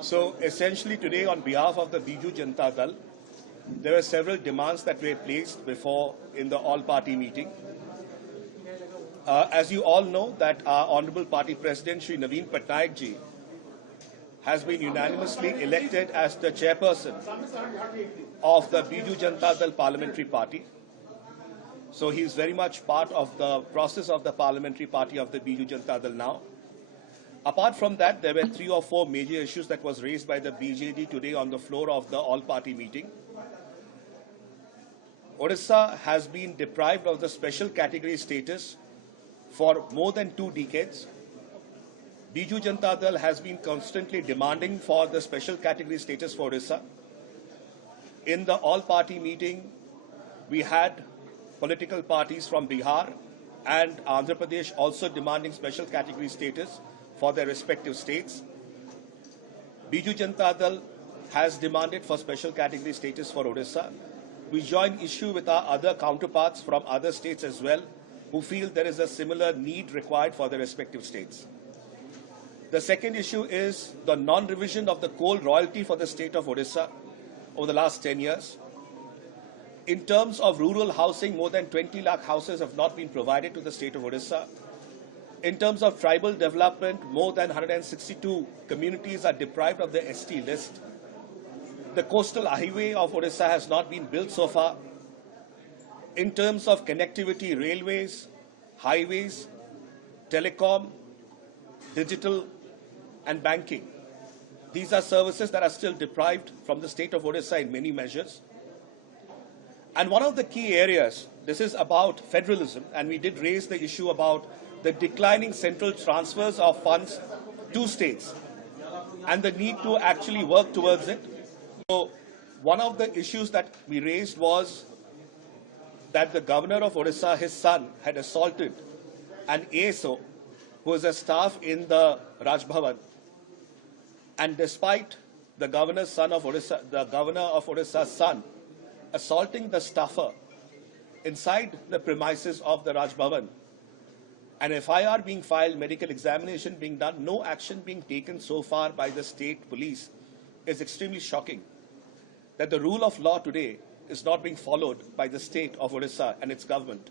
So essentially today on behalf of the Biju Janata Dal, there were several demands that were placed before in the all-party meeting. As you all know that our Honorable Party President Shri Naveen Patnaik ji has been unanimously elected as the chairperson of the Biju Janata Dal Parliamentary Party. So he is very much part of the process of the Parliamentary Party of the Biju Janata Dal now. Apart from that, there were 3 or 4 major issues that was raised by the BJD today on the floor of the all-party meeting. Odisha has been deprived of the special category status for more than 2 decades. Biju Janata Dal has been constantly demanding for the special category status for Odisha. In the all-party meeting, we had political parties from Bihar and Andhra Pradesh also demanding special category status for their respective states. Biju Janata Dal has demanded for special category status for Odisha. We join issue with our other counterparts from other states as well, who feel there is a similar need required for their respective states. The second issue is the non-revision of the coal royalty for the state of Odisha over the last 10 years. In terms of rural housing, more than 20 lakh houses have not been provided to the state of Odisha. In terms of tribal development, more than 162 communities are deprived of the ST list. The coastal highway of Odisha has not been built so far. In terms of connectivity, railways, highways, telecom, digital, and banking, these are services that are still deprived from the state of Odisha in many measures. And one of the key areas, this is about federalism, and we did raise the issue about the declining central transfers of funds to states and the need to actually work towards it. So one of the issues that we raised was that the governor of Odisha, his son, had assaulted an ASO who is a staff in the Raj Bhavan. And despite the governor's son of Odisha, the governor of Odisha's son, assaulting the staffer inside the premises of the Raj Bhavan, an FIR being filed, medical examination being done, no action being taken so far by the state police, is extremely shocking. That the rule of law today is not being followed by the state of Odisha and its government.